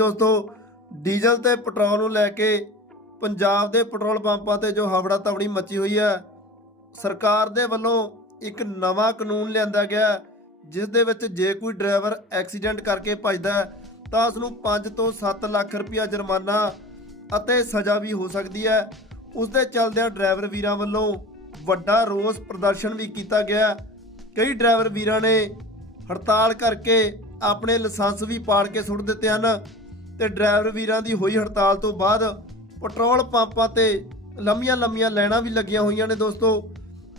ਦੋਸਤੋ, ਡੀਜ਼ਲ ਤੇ ਪੈਟਰੋਲ ਨੂੰ ਲੈ ਕੇ ਪੰਜਾਬ ਦੇ ਪੈਟਰੋਲ ਪੰਪਾਂ ਤੇ ਜੋ ਹਵੜਾ ਤਵੜੀ ਮੱਚੀ ਹੋਈ ਹੈ, ਸਰਕਾਰ ਦੇ ਵੱਲੋਂ ਇੱਕ ਨਵਾਂ ਕਾਨੂੰਨ ਲਿਆਂਦਾ ਗਿਆ ਜਿਸ ਦੇ ਵਿੱਚ ਜੇ ਕੋਈ ਡਰਾਈਵਰ ਐਕਸੀਡੈਂਟ ਕਰਕੇ ਭੱਜਦਾ ਤਾਂ ਉਸ ਨੂੰ 5 ਤੋਂ 7 ਲੱਖ ਰੁਪਇਆ ਜੁਰਮਾਨਾ ਅਤੇ ਸਜ਼ਾ ਵੀ ਹੋ ਸਕਦੀ ਹੈ। ਉਸ ਦੇ ਚੱਲਦਿਆਂ ਡਰਾਈਵਰ ਵੀਰਾਂ ਵੱਲੋਂ ਵੱਡਾ ਰੋਸ ਪ੍ਰਦਰਸ਼ਨ ਵੀ ਕੀਤਾ ਗਿਆ ਕਈ ਡਰਾਈਵਰ ਵੀਰਾਂ ਨੇ ਹੜਤਾਲ ਕਰਕੇ ਆਪਣੇ ਲਾਇਸੈਂਸ ਵੀ ਪਾੜ ਕੇ ਸੁੱਟ ਦਿੱਤੇ ਹਨ। ਤੇ ਡਰਾਈਵਰ ਵੀਰਾਂ ਦੀ ਹੋਈ ਹੜਤਾਲ ਤੋਂ ਬਾਅਦ ਪੈਟਰੋਲ ਪੰਪਾਂ ਤੇ ਲੰਮੀਆਂ ਲੰਮੀਆਂ ਲਾਈਨਾਂ ਵੀ ਲੱਗੀਆਂ ਹੋਈਆਂ ਨੇ ਦੋਸਤੋ।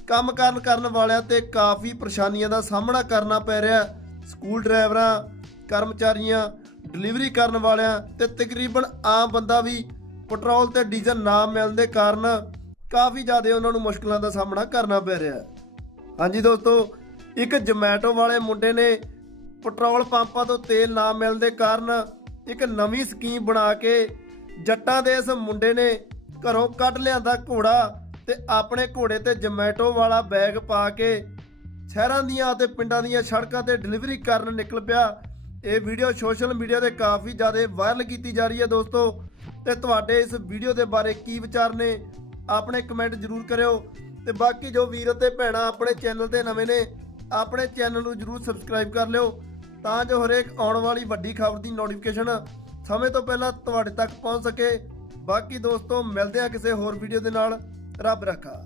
ਕੰਮ ਕਰਨ ਕਰਨ ਵਾਲਿਆਂ ਤੇ ਕਾਫੀ ਪਰੇਸ਼ਾਨੀਆਂ ਦਾ ਸਾਹਮਣਾ ਕਰਨਾ ਪੈ ਰਿਹਾ ਸਕੂਲ ਡਰਾਈਵਰਾਂ, ਕਰਮਚਾਰੀਆਂ, ਡਿਲੀਵਰੀ ਕਰਨ ਵਾਲਿਆਂ ਤੇ ਤਕਰੀਬਨ ਆਮ ਬੰਦਾ ਵੀ ਪੈਟਰੋਲ ਤੇ ਡੀਜ਼ਲ ਨਾ ਮਿਲਣ ਦੇ ਕਾਰਨ ਕਾਫੀ ਜ਼ਿਆਦਾ ਉਹਨਾਂ ਨੂੰ ਮੁਸ਼ਕਲਾਂ ਦਾ ਸਾਹਮਣਾ ਕਰਨਾ ਪੈ ਰਿਹਾ ਹੈ। ਹਾਂਜੀ ਦੋਸਤੋ, ਇੱਕ ਜਮੈਟੋ ਵਾਲੇ ਮੁੰਡੇ ਨੇ ਪੈਟਰੋਲ ਪੰਪਾਂ ਤੋਂ ਤੇਲ ਨਾ ਮਿਲਣ ਦੇ ਕਾਰਨ ਇੱਕ ਨਵੀਂ ਸਕੀਮ ਬਣਾ ਕੇ ਜੱਟਾਂ ਦੇ ਇਸ ਮੁੰਡੇ ਨੇ ਘਰੋਂ ਕੱਢ ਲਿਆਂਦਾ ਘੋੜਾ ਤੇ ਆਪਣੇ ਘੋੜੇ ਤੇ ਜਮੈਟੋ ਵਾਲਾ ਬੈਗ ਪਾ ਕੇ ਸ਼ਹਿਰਾਂ ਦੀਆਂ ਅਤੇ ਪਿੰਡਾਂ ਦੀਆਂ ਸੜਕਾਂ ਤੇ ਡਿਲੀਵਰੀ ਕਰਨ ਨਿਕਲ ਪਿਆ। ਇਹ ਵੀਡੀਓ ਸੋਸ਼ਲ ਮੀਡੀਆ ਤੇ ਕਾਫੀ ਜ਼ਿਆਦਾ ਵਾਇਰਲ ਕੀਤੀ ਜਾ ਰਹੀ ਹੈ ਦੋਸਤੋ। ਤੇ ਤੁਹਾਡੇ ਇਸ ਵੀਡੀਓ ਦੇ ਬਾਰੇ ਕੀ ਵਿਚਾਰ ਨੇ, ਆਪਣੇ ਕਮੈਂਟ ਜ਼ਰੂਰ ਕਰਿਓ। ਤੇ ਬਾਕੀ ਜੋ ਵੀਰ ਅਤੇ ਭੈਣਾਂ ਆਪਣੇ ਚੈਨਲ ਤੇ ਨਵੇਂ ਨੇ, ਆਪਣੇ ਚੈਨਲ ਨੂੰ ਜ਼ਰੂਰ ਸਬਸਕ੍ਰਾਈਬ ਕਰ ਲਿਓ। ਤਾਂ ਜੋ ਹਰੇਕ ਆਉਣ ਵਾਲੀ ਵੱਡੀ ਖਬਰ ਦੀ ਨੋਟੀਫਿਕੇਸ਼ਨ ਸਮੇਂ ਤੋਂ ਪਹਿਲਾਂ ਤੁਹਾਡੇ ਤੱਕ ਪਹੁੰਚ ਸਕੇ। ਬਾਕੀ ਦੋਸਤੋ, ਮਿਲਦੇ ਆ ਕਿਸੇ ਹੋਰ ਵੀਡੀਓ ਦੇ ਨਾਲ। ਰੱਬ ਰੱਖਾ।